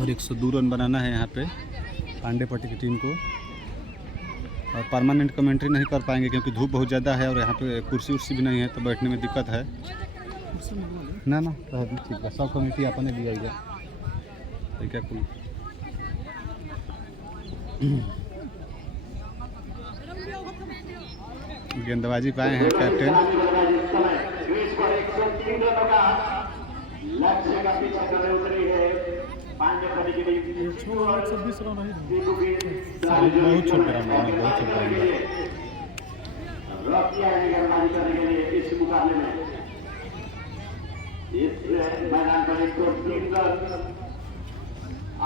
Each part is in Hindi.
और 102 रन बनाना है यहाँ पे पांडेपट्टी की टीम को। और परमानेंट कमेंट्री नहीं कर पाएंगे क्योंकि धूप बहुत ज़्यादा है और यहाँ पे कुर्सी उर्सी भी नहीं है, तो बैठने में दिक्कत है ना ठीक है। सब कमेटी अपने दिया गया क्या कुल गेंदबाजी पाए हैं कैप्टन। लक्ष्य का पीछा करने उतरी है पांडेपट्टी की टीम। 26 रन है, बहुत छोटा रन है, बहुत छोटा रन है। रॉक किया है गेंदबाजी करने के लिए इस मुकाबले में। इस मैदान पर 103 रन।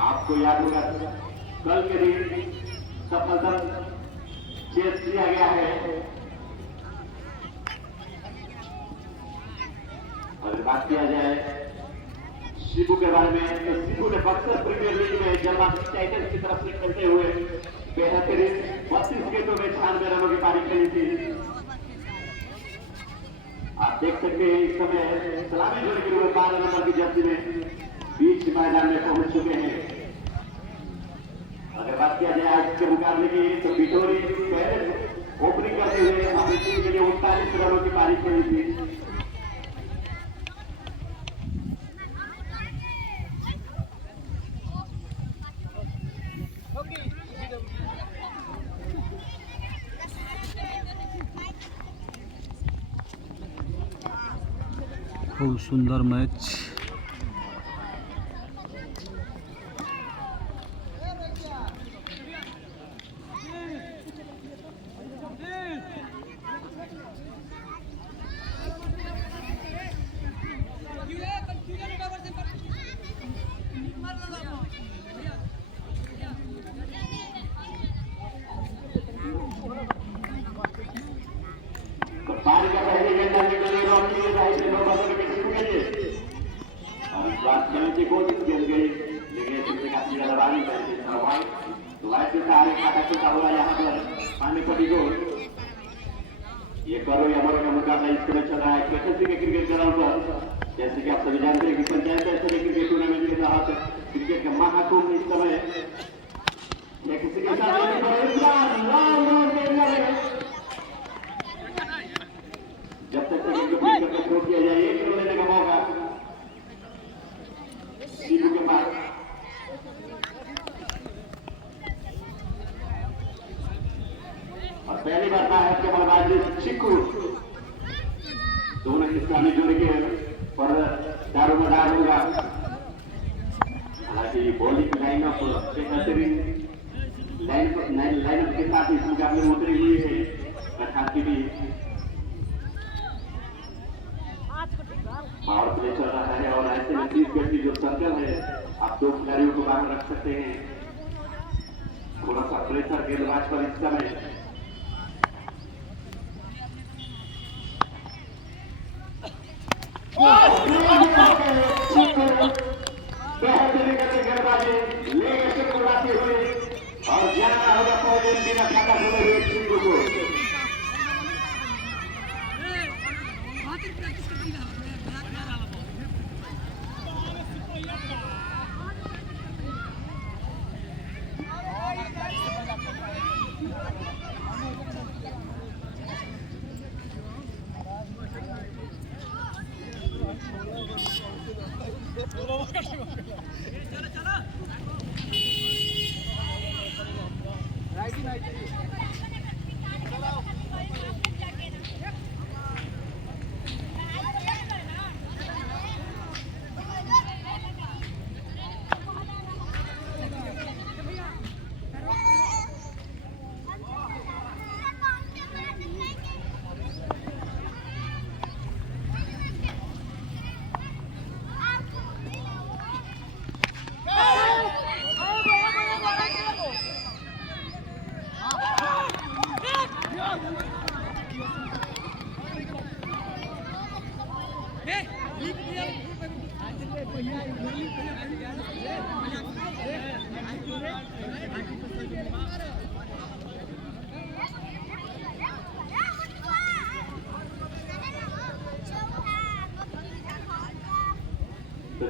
आपको याद होगा कल के दिन सफलता चेस किया गया है। अगर बात किया जाए शिबू के बारे में तो शिबू ने बक्सर प्रीमियर लीग में जलवासी टाइटंस की तरफ से खेलते हुए बेहतरीन 32 गेंदों में 96 रनों की पारी खेली थी। आप देख सकते हैं इस समय सलामी जोड़े के लिए 12 नंबर की जर्सी में बीच मैदान में पहुंच चुके हैं। अगर बात किया जाए आज के मुकाबले की तो बिटोरी पहले ओपनिंग करते हुए अपनी टीम के लिए 39 रनों की पारी खेली थी। बहुत सुंदर मैच। पांडेपट्टी को ये करो या मरो का मुकाबला इस समय चल रहा है केएससी के क्रिकेट ग्राउंड पर। जैसे कि आप सभी जानते हैं कि पंचायत स्तरीय क्रिकेट टूर्नामेंट के तहत क्रिकेट का महाकुंभ इस समय केएससी के साथ जब तक क्रिकेट को छोड़ दिया जाए 1 रन लेने का मौका शिबू के पास। पहली बार है के बल्लेबाज चिक्कू दोनों किसानी जोड़े के पर दारोमदार होगा। हालांकि बॉलिंग लाइनअप बेहतरीन लाइनअप के साथ इस मुकाबले में उतरी हुई है प्रकाश की भी। पावर प्ले चल रहा है और ऐसे में 30 गज की जो सर्कल है आप 2 खिलाड़ियों को बाहर रख सकते हैं। थोड़ा सा प्रेशर गेंदबाज पर इस समय। बेहतरीन गेंदबाजी लेग से उड़ाते हुए और जाना होगा पौधे बिना खाता हुए चिंटू को।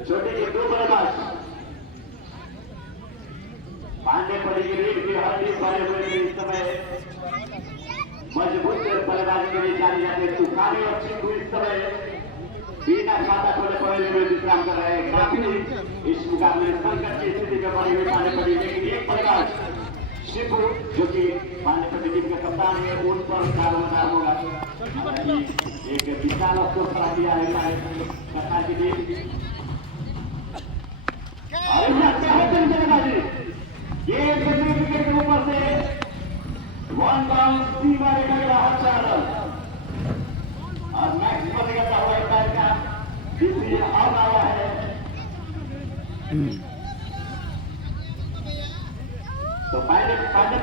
छोटे के 2 बल्लेबाज पांडे पड़ी की रीड की हर टीम बने हुए थे इस समय मजबूत बल्लेबाजी के लिए जाने जाते तूफानी और चिंटू इस समय बिना खाता खोले पड़े हुए विश्राम कर रहे हैं। काफी इस मुकाबले संकट की स्थिति में पड़ी हुई पांडे पड़ी लेकिन एक बल्लेबाज शिबू जो कि पांडे पड़ी टीम के कप्तान है उन पर दारोमदार होगा। एक विशाल अवसर खड़ा किया है सरकार की टीम ये विकेट के ऊपर से वन बाउंड सीमा रेखा के बाहर चल रहा और मैक्स पर निकलता हुआ एक पैर का इसलिए अब आया है। तो पांडे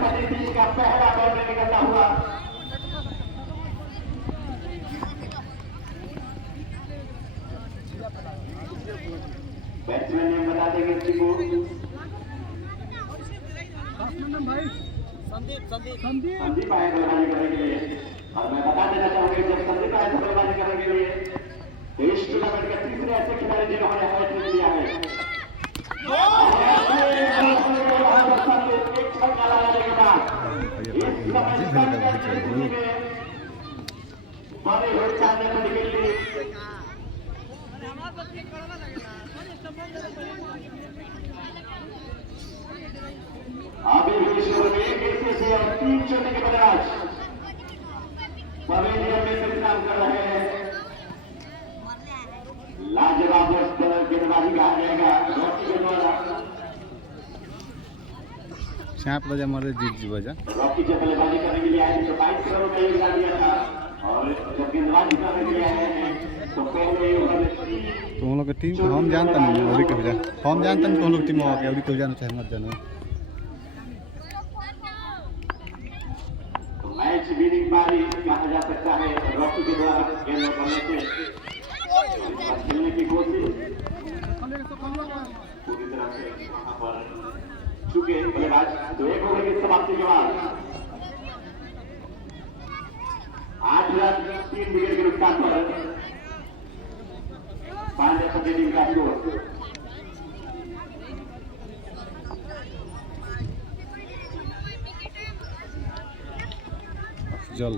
पति टीम का पहला बॉल में निकलता हुआ बैट्समैन ने बता देंगे टीम संदीप आए बल्लेबाजी करने के लिए और मैं बता देना चाहूंगा जब संदीप आए बल्लेबाजी करने के लिए तो इस टूर्नामेंट के तीसरे ऐसे खिलाड़ी जिन्होंने हैट्रिक लिया है एक छक्का लगाने के बाद इस समय बड़े हुए सामने पर निकल लिए अभी विश्व में एक से और 3 चोटी के बल्लेबाज पवेलियन में विश्राम कर रहे हैं। लाजवाब गेंदबाजी कहा जाएगा रॉकी के द्वारा चाप बजा मारे जीत जी बजा रॉकी जब बल्लेबाजी करने के लिए आए तो 22 रनों का योगदान दिया था और जब गेंदबाजी करने के लिए आए हैं तो पहले ओवर में तुम लोग की टीम हम जानता नहीं अभी कभी जा हम जानता नहीं तुम लोग टीम होगा अभी कभी जाना चाहे मत जाना। मैच विनिंग पारी कहा जा सकता है रॉकी के द्वारा गेंद करने से खेलने की कोशिश पूरी तरह से वहां पर चुके बल्लेबाज तो एक ओवर की समाप्ति के बाद 8 रन 3 विकेट के नुकसान पर पांडे पति टीम का स्कोर जल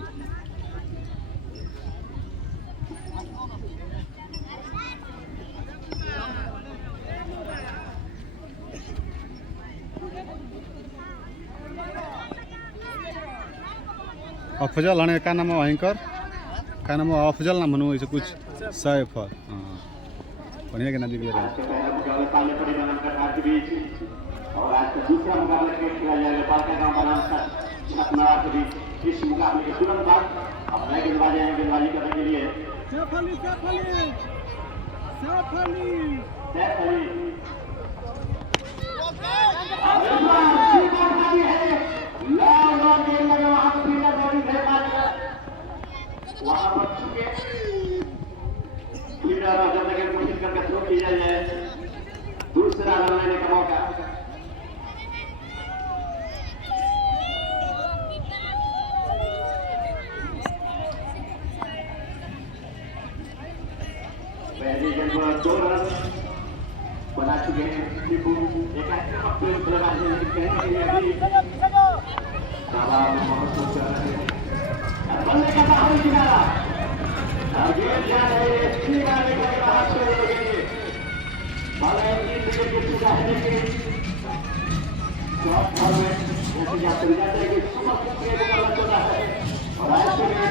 अफजल हने का नाम वहींकर का नाम अफजल नाम मनु ऐसे कुछ सैफ हाँ बढ़िया के नदी के लिए और आज का दूसरा मुकाबला खेला जाएगा पालका गांव का नाम छतनारा के बीच इस मुकाबले के तुरंत बाद अब नए गेंदबाजी आए गेंदबाजी करने के लिए वहां पर चुके कोशिश करके थ्रो किया जाए दूसरा रन लेने का मौका पहली गेंद पर 2 रन बना चुके हैं टीपू एक बल्लेबाजी कहने के लिए अभी बहुत कुछ कर रहे हैं बल्ले का बाहरी किनारा गेंद जा रही है सीधा निकल के बाहर छोड़ देंगे बाला की विकेट की पूजा है लेकिन शॉट बॉल में जैसे आप समझ जाते हैं कि सुपर स्प्रे करना चाहता है और ऐसे में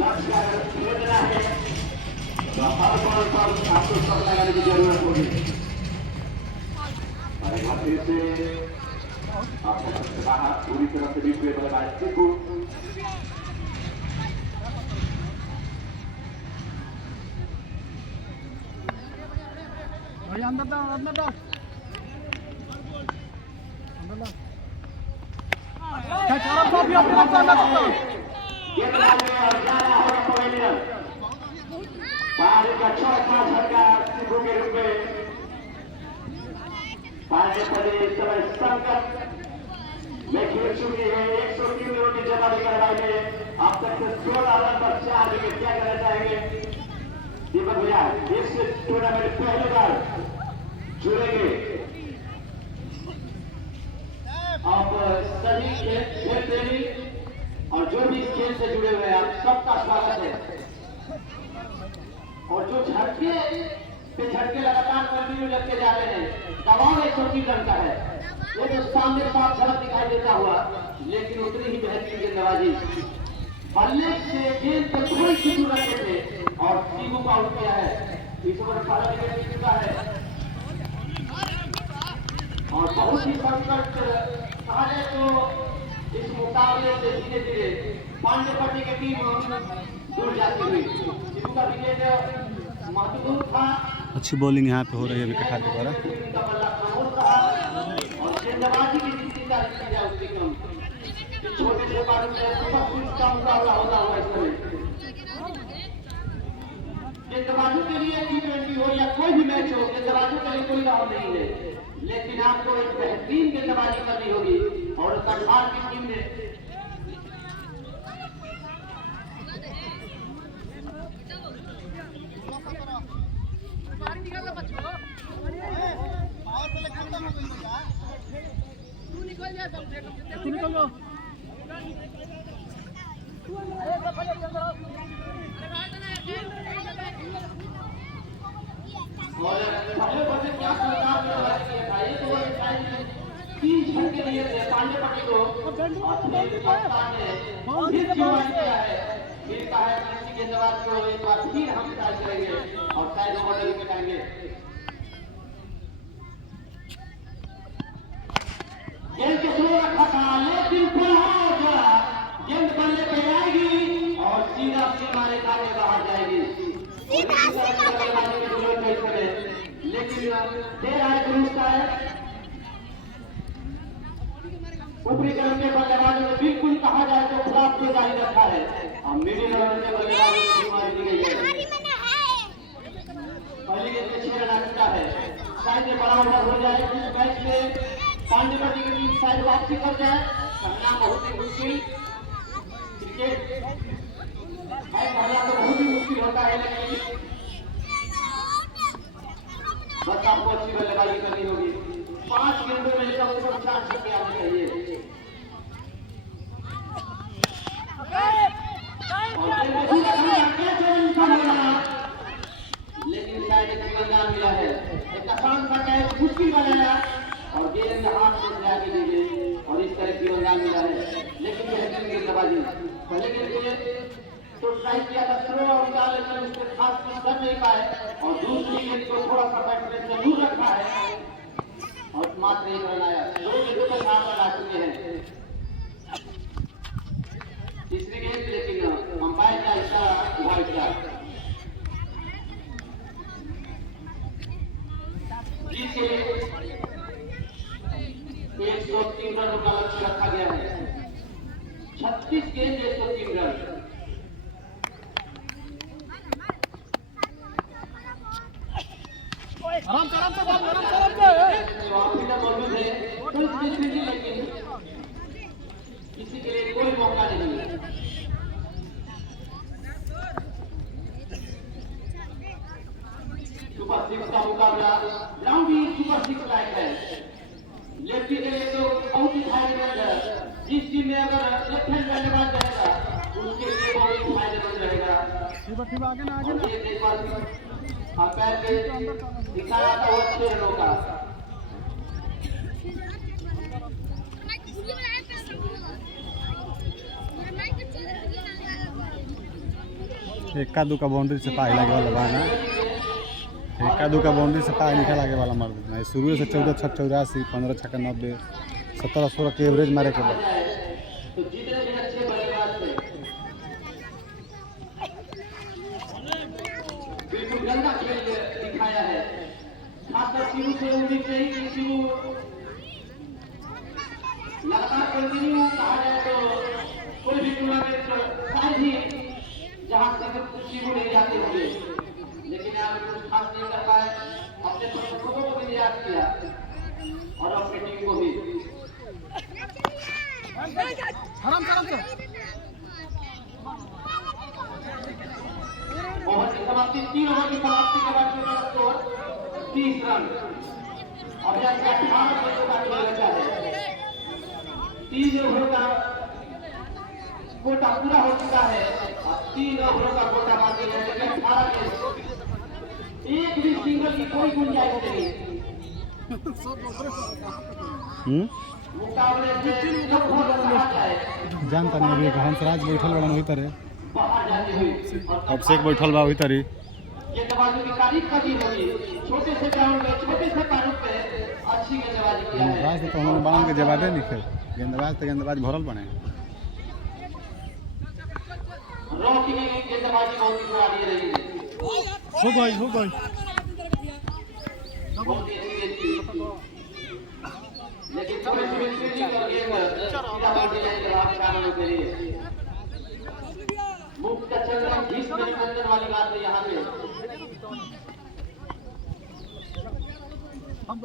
लक्ष्य खेलना है तो हर बॉल पर आपको शॉट लगाने की जरूरत होगी और एक बार फिर से आपको बाहर पूरी तरह से बीच में बल्लेबाज टीपू अंदर डाल में खेल चुकी है 103 रनों की जमाई करवाई में अब तक से 16 रन पर 4 विकेट क्या करना चाहेंगे दीपक भैया इस टूर्नामेंट पहली बार जुड़ेंगे झटके लगातार कंटिन्यू लगते जा रहे हैं। दबाव 130 रन का है। वो जो सामने साफ झलक दिखाई देता हुआ, लेकिन उतनी ही बेहतरीन गेंदबाजी। बल्ले से गेंद को थोड़ी सी दूर रखे थे और शिवू को आउट किया है। इस ओवर 12 विकेट मिल चुका है और बहुत ही संकट कहा जाए तो इस मुकाबले से धीरे धीरे पांडेपट्टी की टीम दूर जाती हुई। शिवू का विकेट महत्वपूर्ण था। अच्छी बॉलिंग यहाँ पे हो रही है विकेट हाथ के द्वारा। और गेंदबाजी की जितनी तारीफ की जाए उसकी कम। छोटे से बालू में सुपर स्विच का मुकाबला होता हुआ इसमें गेंदबाजों के लिए T20 हो या कोई भी मैच हो, गेंदबाजों के लिए कोई राह नहीं है, लेकिन आपको एक बेहतरीन गेंदबाजी करनी होगी और सरकार की टीम ने और पहले बच्चे क्या सरकार ने था, ये तो तीन छक्के लिए थे पांडेपट्टी को और फिर कप्तान ने फिर जुआन किया है। फिर कहा है किसी गेंदबाज को एक बार फिर हम ट्राई करेंगे और शायद ओवर विकेट आएंगे। गेंद को स्लो रखा था लेकिन पुनः गेंद बल्ले पे आएगी और सीधा मारे काटे बाहर जाएगी। लेकिन देर आए दुरुस्त है। ऊपरी क्रम के बल्लेबाजों ने बिल्कुल कहा जाए तो खिलाफ से जारी रखा है और मिडिल ऑर्डर के बल्लेबाजों को बीमारी दी गई है। पहले गेंद में 6 रन आ चुका है। शायद ये बड़ा ओवर हो जाए इस मैच में, पांडेपट्टी की टीम शायद वापसी कर जाए। करना बहुत ही मुश्किल क्रिकेट है, करना तो बहुत ही मुश्किल होता है, लेकिन बस आपको अच्छी बल्लेबाजी करनी होगी। 5 गेंदों में कम से कम 4 छक्के आने चाहिए लेकिन शायद एक जीवनदान मिला है। एक आसान सा कैच मुश्किल बनाया और गेंद हाथ से आगे दी गई और इस तरह जीवनदान मिला है। लेकिन बेहतरीन गेंदबाजी पहले गेंद तो ट्राई किया था स्लो और निकाल, लेकिन उसके खास कुछ कर नहीं पाए और दूसरी गेंद को थोड़ा सा बैट्समैन से दूर रखा है और मात्र 1 रन आया। 2 गेंदों पर 4 रन आ चुके हैं। तीसरी गेंद लेकिन अंपायर का इशारा वाइड का जीत के लिए 103 रन का लक्ष्य रखा गया है। 36 गेंद 103 रन। आराम से मौजूद है तो इसमें लेकिन किसी के लिए कोई मौका नहीं है। सुपर 6 का मुकाबला ग्राउंड भी सुपर 6 लायक है। लेफ्टी के लिए तो बहुत ही फायदेमंद है। जिस टीम में अगर लेफ्ट हैंड बल्लेबाज रहेगा उसके लिए बहुत ही फायदेमंद रहेगा। आगे ना अंपायर के दिखाया था वो अच्छे रनों का। एक्का दुक्का बाउंड्री से पाई लगे वाला बाना, एक्का दुक्का बाउंड्री से पाई निकल आगे वाला मार देना। शुरू से 14 छक्का 84, 15 छक्का 90, 17-16 के एवरेज मारे के बाद तो जितने भी अच्छे बल्लेबाज थे बिल्कुल गंदा खेल दिखाया है। खासकर शिवू से उम्मीद नहीं कि शिवू लगातार कंटिन्यू कहा जाए तो कोई भी टूर्नामेंट शायद ही जहां तक शिवू नहीं जाते होंगे, लेकिन आप कुछ खास नहीं कर पाए। अपने प्रशिक्षकों को भी निराश किया और अपनी टीम को भी। ओवर की समाप्ति 3 ओवर की समाप्ति के बाद टोटल स्कोर 30 रन। अभी आज 18 रनों का खेल बचा है। 3 ओवर का कोटा पूरा हो चुका है और 3 ओवर का कोटा बाकी है। 18 के एक भी सिंगल की कोई गुंजाइश नहीं। मुकाबले से लगभग कहा जाए जानता नहीं अभी हंसराज बैठल बड़ा वही तरह, बाहर जाती हुई अभिषेक बैठल बा वही तरह। गेंदबाजों की तारीफ करनी होगी। छोटे से ग्राउंड में छोटे से पानी पे अच्छी गेंदबाजी किया है। गेंदबाज तो उन्होंने बांध के जवाबे लिखे, गेंदबाज भरल बने। रॉकी की गेंदबाजी बहुत ही खराब रही है। हो गई बहुत ही अच्छी गेंद थी। लेकिन थोड़ी सी मिस्टेक कर गेंद सीधा बाउंड्री लाइन के बाहर निकालने के लिए मुक्त का चल रहा है। घिस में निकलने वाली बात है यहाँ पे।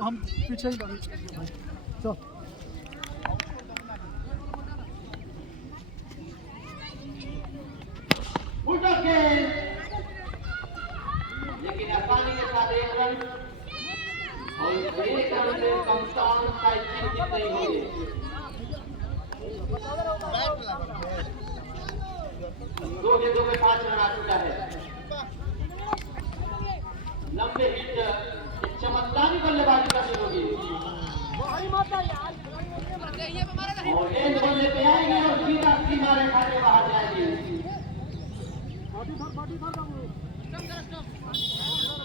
हम पीछे ही लगे चल। उल्टा गेंद, लेकिन आसानी के साथ एक रन और एक रन से कप्तान साइड की जीत नहीं होगी। 2 गेंदों में 5 रन आ चुका है। लंबे हिट चमत्कारी बल्लेबाजी करनी होगी और गेंद बल्ले पे आएगी और सीधा सीमा रेखा के बाहर जाएगी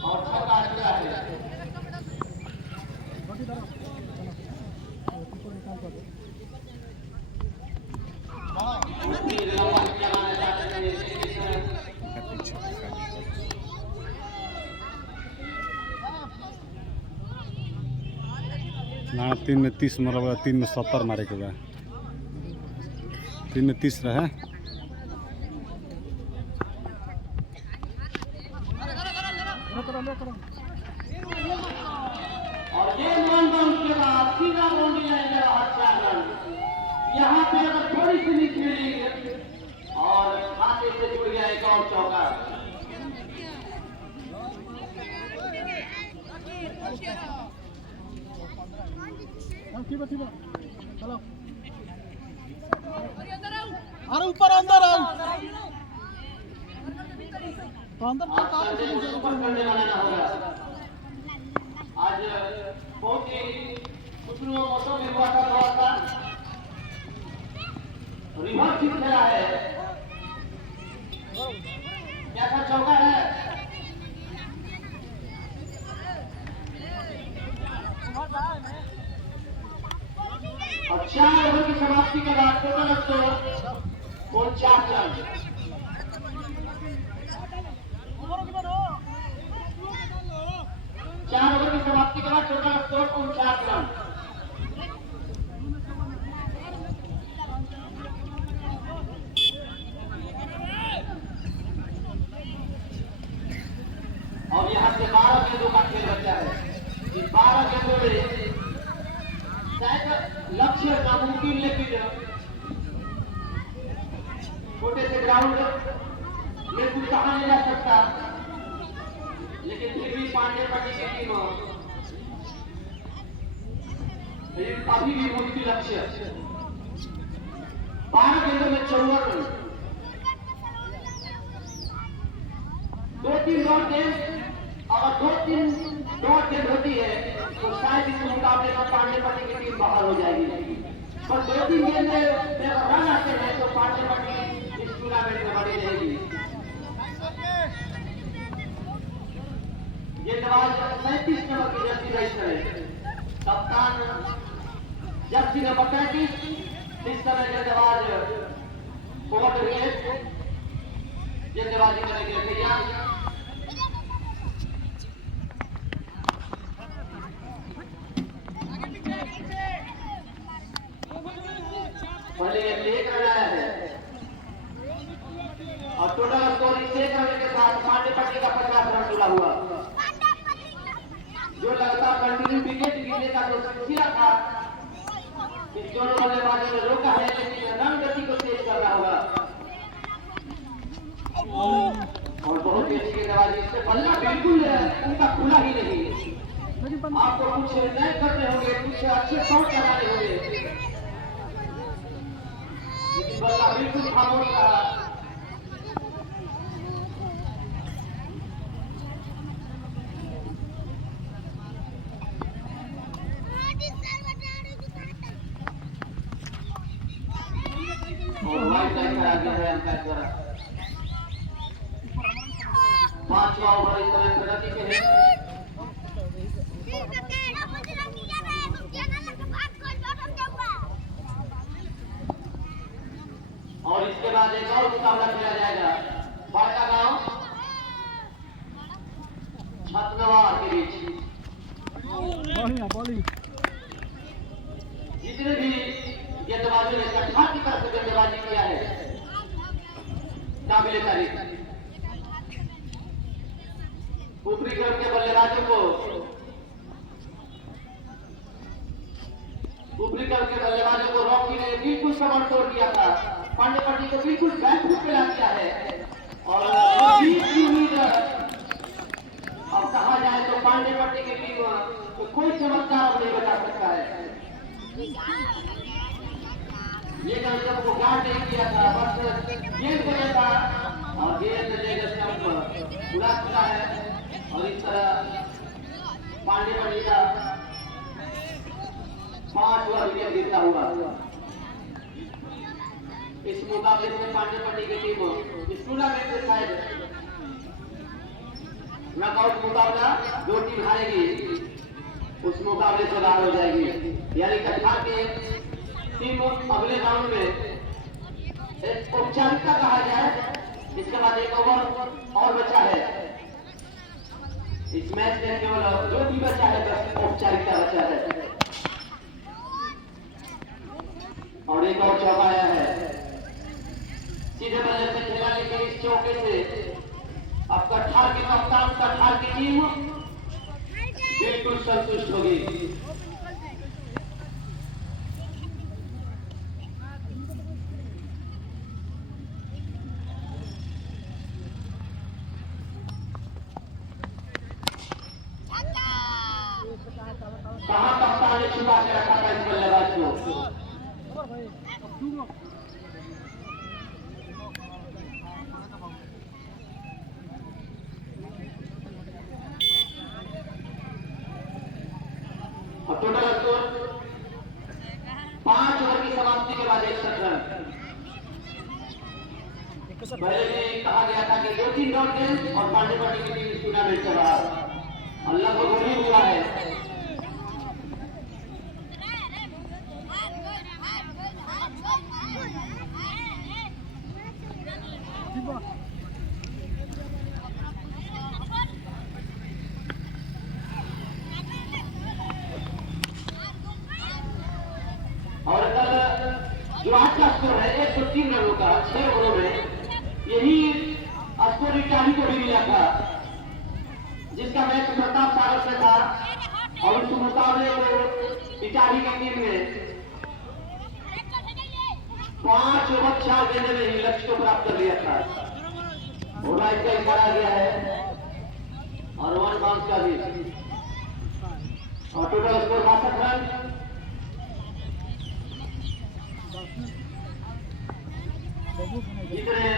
और छक्का चला है। ना 3 में 30 मारा, 3 में 70 मारे के बाद 3 में 30 रहे। और गेंद वन बाउंस के बाद सीधा बाउंड्री लाइन के बाहर 4 रन। यहाँ पे अगर थोड़ी सी मिली और खाते से जुड़ गया एक और चौका। चलो अरे ऊपर अंदर आओ तो अंदर करने वाला ना होगा। आज बहुत ही खुशनुमा मौसम में हुआ था, थोड़ा सा रिवर्स हिट खेला है। क्या था चौका है? और 4 ओवर की समाप्ति के बाद टोटल स्कोर 49 रन। 4 ओवर की समाप्ति के बाद टोटल स्कोर 49 रन। और यहाँ से 12 गेंदों का खेल बचा है। इस 12 गेंदों में शायद लक्ष्य नामुमकिन, लेकिन छोटे से ग्राउंड में कुछ कहा नहीं जा सकता। लेकिन फिर भी पांडे पट्टी की टीम अभी भी मुश्किल लक्ष्य। 12 गेंदों में 54 रन। 2-3 डॉट गेंद, अगर 2-3 डॉट गेंद होती है तो शायद इस मुकाबले में पांडे पट्टी की टीम बाहर हो जाएगी। पर 2-3 गेंद में रन आते हैं तो पांडे पट्टी इस टूर्नामेंट में बनी रहेगी। गेंदबाज 37 नंबर की जर्सी राइस है। कप्तान जर्सी नंबर 35। इस समय गेंदबाज कोर्ट विकेट गेंदबाजी करने के लिए तैयार। पहले ये लेग लगाया है और टोटल स्कोर इस एक रन के साथ पांडे पट्टी का 50 रन पूरा हुआ। जो लगातार कंटिन्यू विकेट गिरने का जो सिलसिला था, इन दोनों बल्लेबाजों ने रोका है, लेकिन रन गति को तेज कर रहा होगा और बहुत तेजी गेंदबाजी। इससे बल्ला बिल्कुल उनका खुला ही नहीं। आपको कुछ नए करने होंगे, कुछ अच्छे शॉट लगाने होंगे, लेकिन बल्ला बिल्कुल खामोश रहा। है अंपायर द्वारा। 5वां ओवर इस समय प्रगति पे है। और इसके बाद एक और मुकाबला खेला जाएगा बड़का गांव छतनवार के बीच। बढ़िया बॉलिंग। जितने भी गेंदबाजों ने कठा की तरफ से गेंदबाजी किया है काबिले तारीफ। ऊपरी क्रम के बल्लेबाजों को रॉकी ने बिल्कुल कमर तोड़ दिया था। पांडेपट्टी को बिल्कुल बैकफुट पे ला दिया है और अब कहा जाए तो पांडेपट्टी की टीम को कोई चमत्कार अब नहीं बता सकता है। ये जब वो गार्ड नहीं किया था बस गेंद को लेता और गेंद लेकर स्टंप उड़ा चुका है और इस तरह पांडेपट्टी का 5वां विकेट गिरता हुआ। इस मुकाबले में पांडेपट्टी की टीम इस टूर्नामेंट में शायद नॉकआउट मुकाबला जो टीम हारेगी उस मुकाबले से बाहर हो जाएगी। यानी कठार के टीम अगले राउंड में एक औपचारिकता कहा जाए। इसके बाद एक ओवर और बचा है। इस मैच में केवल जो भी बचा है बस औपचारिकता बचा है और एक और चौका आया है। सीधे बल्ले से खेला लेकिन इस चौके से अब कठार के कप्तान कठार की टीम बिल्कुल संतुष्ट होगी। कहां कप्तान ने छुपा के रखा था इस बल्लेबाज को। टोटल स्कोर 5 ओवर की समाप्ति के बाद 61 रन। पहले भी कहा गया था कि 2-3 डॉट गेंद और पांडेपट्टी की टीम इस टूर्नामेंट से बाहर और लगभग वही हुआ है। और कल जो आज का स्कोर है 103 रनों का 6 ओवरों में, यही स्कोर इटाली को भी मिला था जिसका मैच प्रताप सागर से था और उस मुकाबले को इटाली की टीम ने 5 ओवर 4 गेंद में ही लक्ष्य को प्राप्त कर लिया था। घोड़ा इसका इशारा गया है और 1 बाउंस का भी और टोटल स्कोर 62 रन। जितने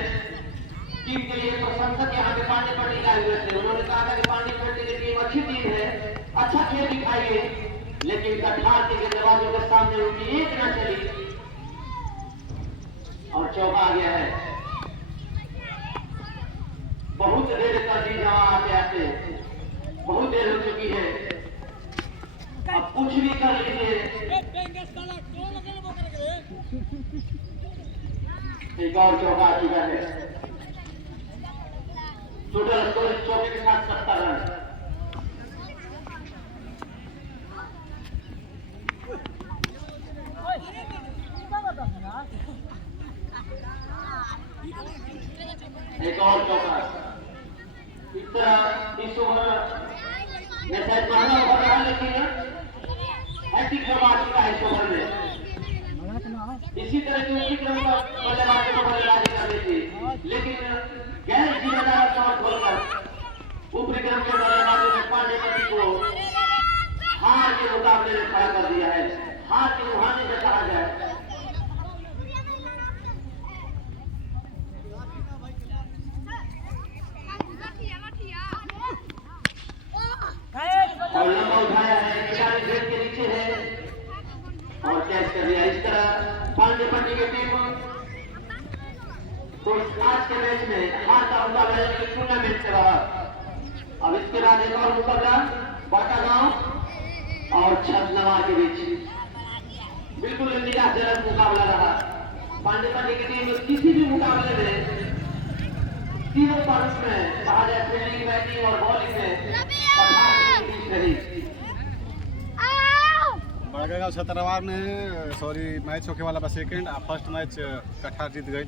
टीम के लिए प्रशंसक यहाँ पे पांडेपट्टी के आए हुए थे उन्होंने कहा था कि पांडेपट्टी की टीम अच्छी टीम है, अच्छा खेल दिखाई, लेकिन कठार के गेंदबाजों के सामने उनकी एक न चली और चौका आ गया है। बहुत देर कर दी जहाँ आते आते बहुत देर हो चुकी है। अब कुछ भी कर लीजिए। एक और चौका आ चुका है। टोटल स्कोर इस चौके के साथ 70 रन। एक और चौका। इस तरह इस ओवर में शायद पहला ओवर रहा लेकिन हैट्रिक मार चुका है इस ओवर में। इसी तरह की ऊपरी क्रम पर बल्लेबाजों को बल्लेबाजी करनी थी लेकिन गैर जिम्मेदार शॉट खोलकर ऊपरी क्रम के बल्लेबाजों ने पांडेपट्टी को हार के मुकाबले में खड़ा कर दिया है। हार के मुहाने से कहा जाए। और लंबा उठाया है, खिलाड़ी गेंद के नीचे है और कैच कर दिया। इस तरह पांडेपट्टी की टीम तो इस आज के मैच में हार का मुकाबला है टूर्नामेंट से बाहर। अब इसके बाद एक और मुकाबला बड़का गांव और छतनवा के बीच बिल्कुल निराशजनक मुकाबला रहा। पांडेपट्टी की टीम किसी भी मुकाबले में तीनों पक्ष में कहा जाए फील्डिंग, बैटिंग और बॉलिंग में पठार की बीच रही। बड़का गाँव छतरवा में मैच होके वाला बा सेकेंड, फर्स्ट मैच कठार जीत गई।